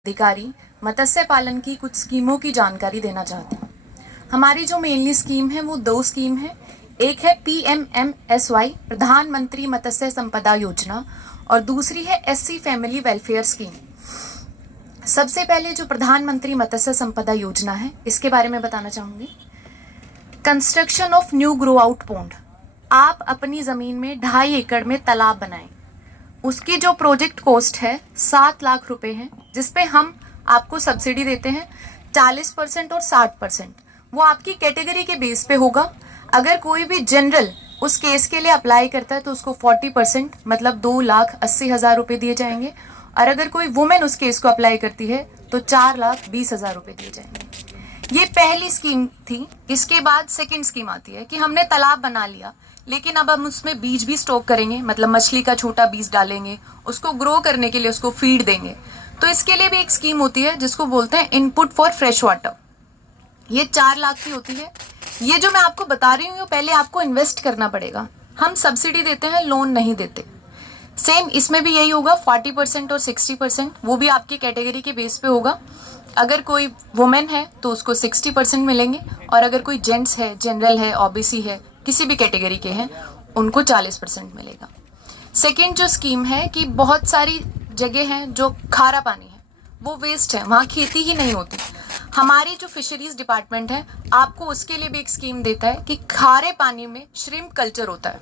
अधिकारी मत्स्य पालन की कुछ स्कीमों की जानकारी देना चाहते हैं। हमारी जो मेनली स्कीम है वो दो स्कीम है। एक है PMMSY प्रधानमंत्री मत्स्य संपदा योजना और दूसरी है SC फैमिली वेलफेयर स्कीम। सबसे पहले जो प्रधानमंत्री मत्स्य संपदा योजना है इसके बारे में बताना चाहूंगी। Construction of new grow out pond, आप अपनी जमीन में 2.5 एकड़ में तालाब बनाएं। उसकी जो प्रोजेक्ट कॉस्ट है 7 लाख रुपए है, जिसपे हम आपको सब्सिडी देते हैं 40% और 60%। वो आपकी कैटेगरी के बेस पे होगा। अगर कोई भी जनरल उस केस के लिए अप्लाई करता है तो उसको 40% मतलब 2,80,000 रुपए दिए जाएंगे, और अगर कोई वुमेन उस केस को अप्लाई करती है तो 4,20,000 रुपए दिए जाएंगे। ये पहली स्कीम थी। इसके बाद सेकंड स्कीम आती है कि हमने तालाब बना लिया, लेकिन अब हम उसमें बीज भी स्टॉक करेंगे, मतलब मछली का छोटा बीज डालेंगे, उसको ग्रो करने के लिए उसको फीड देंगे। तो इसके लिए भी एक स्कीम होती है जिसको बोलते हैं इनपुट फॉर फ्रेश वाटर। ये 4 लाख की होती है। ये जो मैं आपको बता रही हूँ पहले आपको इन्वेस्ट करना पड़ेगा। हम सब्सिडी देते हैं, लोन नहीं देते। सेम इसमें भी यही होगा, 40% और 60%। वो भी आपकी कैटेगरी के बेस पे होगा। अगर कोई वुमेन है तो उसको 60% मिलेंगे, और अगर कोई जेंट्स है, जनरल है, OBC है, किसी भी कैटेगरी के हैं, उनको 40% मिलेगा। सेकेंड जो स्कीम है कि बहुत सारी जगह हैं जो खारा पानी है, वो वेस्ट है, वहाँ खेती ही नहीं होती। हमारी जो फिशरीज डिपार्टमेंट है आपको उसके लिए भी एक स्कीम देता है कि खारे पानी में श्रिम्प कल्चर होता है।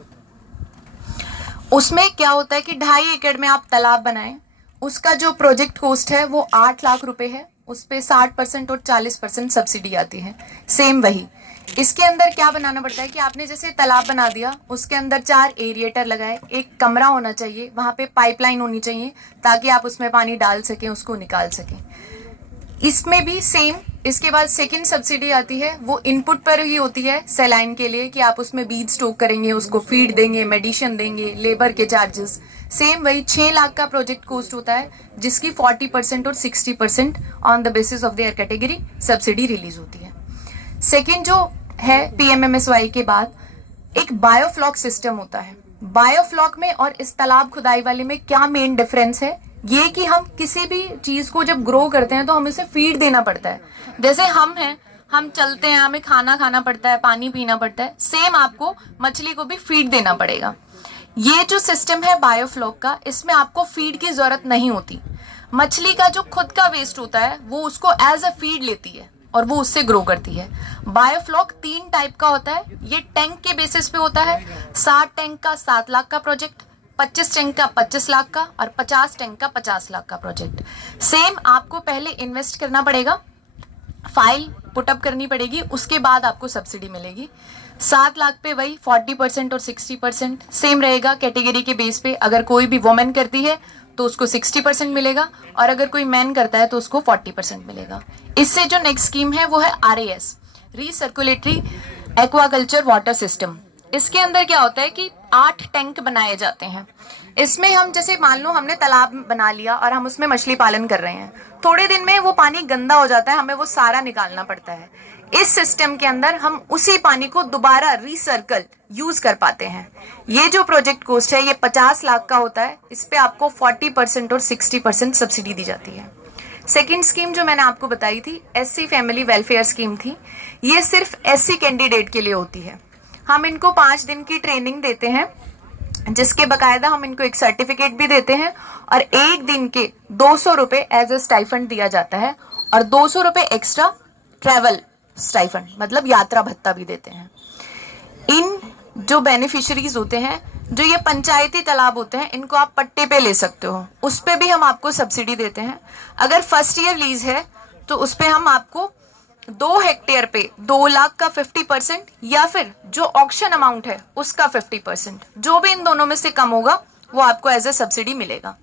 उसमें क्या होता है कि 2.5 एकड़ में आप तालाब बनाएं। उसका जो प्रोजेक्ट कॉस्ट है वो 8 लाख रुपए है। उस पे 60% और 40% सब्सिडी आती है। सेम वही इसके अंदर क्या बनाना पड़ता है कि आपने जैसे तालाब बना दिया, उसके अंदर 4 एरिएटर लगाए, एक कमरा होना चाहिए, वहां पे पाइपलाइन होनी चाहिए ताकि आप उसमें पानी डाल सकें, उसको निकाल सकें। इसमें भी सेम। इसके बाद सेकंड सब्सिडी आती है, वो इनपुट पर ही होती है सैलाइन के लिए कि आप उसमें बीज स्टॉक करेंगे, उसको फीड देंगे, मेडिसिन देंगे, लेबर के चार्जेस। सेम वही 6 लाख का प्रोजेक्ट कॉस्ट होता है, जिसकी 40% और 60% on the basis of their category subsidy release होती है। सेकेंड जो है PMMSY के बाद एक बायोफ्लॉक सिस्टम होता है। बायोफ्लॉक में और इस तालाब खुदाई वाले में क्या मेन डिफरेंस है, ये कि हम किसी भी चीज को जब ग्रो करते हैं तो हमें उसे फीड देना पड़ता है। जैसे हम हैं, हम चलते हैं, हमें खाना खाना पड़ता है, पानी पीना पड़ता है, सेम आपको मछली को भी फीड देना पड़ेगा। ये जो सिस्टम है बायोफ्लॉक का, इसमें आपको फीड की जरूरत नहीं होती। मछली का जो खुद का वेस्ट होता है वो उसको एज अ फीड लेती है और वो उससे ग्रो करती है। बायोफ्लॉक 3 टाइप का होता है। ये टैंक के बेसिस पे होता है। 60 टैंक का 7 लाख का प्रोजेक्ट, 25 टैंक का 25 लाख का, और 50 टैंक का 50 लाख का प्रोजेक्ट। सेम आपको पहले इन्वेस्ट करना पड़ेगा, फाइल पुटअप करनी पड़ेगी, उसके बाद आपको सब्सिडी मिलेगी। 7 लाख पे वही 40% और 60% सेम रहेगा कैटेगरी के बेस पे। अगर कोई भी वुमेन करती है तो उसको 60% मिलेगा, और अगर कोई मैन करता है तो उसको 40% मिलेगा। इससे जो नेक्स्ट स्कीम है वो है RAS रीसर्कुलेटरी एक्वाकल्चर वाटर सिस्टम। इसके अंदर क्या होता है कि 8 टैंक बनाए जाते हैं। इसमें हम जैसे मान लो हमने तालाब बना लिया और हम उसमें मछली पालन कर रहे हैं, थोड़े दिन में वो पानी गंदा हो जाता है, हमें वो सारा निकालना पड़ता है। इस सिस्टम के अंदर हम उसी पानी को दोबारा रिसर्कल यूज कर पाते हैं। ये जो प्रोजेक्ट कॉस्ट है ये 50 लाख का होता है। इस पे आपको 40% और 60% सब्सिडी दी जाती है। सेकेंड स्कीम जो मैंने आपको बताई थी SC फैमिली वेलफेयर स्कीम थी। ये सिर्फ SC कैंडिडेट के लिए होती है। हम इनको 5 दिन की ट्रेनिंग देते हैं, जिसके बकायदा हम इनको एक सर्टिफिकेट भी देते हैं, और 1 दिन के 200 रुपए एज ए स्टाइफंड दिया जाता है, और 200 रुपए एक्स्ट्रा ट्रेवल स्टाइफंड मतलब यात्रा भत्ता भी देते हैं। इन जो बेनिफिशियरीज होते हैं, जो ये पंचायती तालाब होते हैं, इनको आप पट्टे पे ले सकते हो, उस पे भी हम आपको सब्सिडी देते हैं। अगर फर्स्ट ईयर लीज है तो उस पे हम आपको 2 हेक्टेयर पे 2 लाख का 50%, या फिर जो ऑक्शन अमाउंट है उसका 50%, जो भी इन दोनों में से कम होगा वो आपको एज ए सब्सिडी मिलेगा।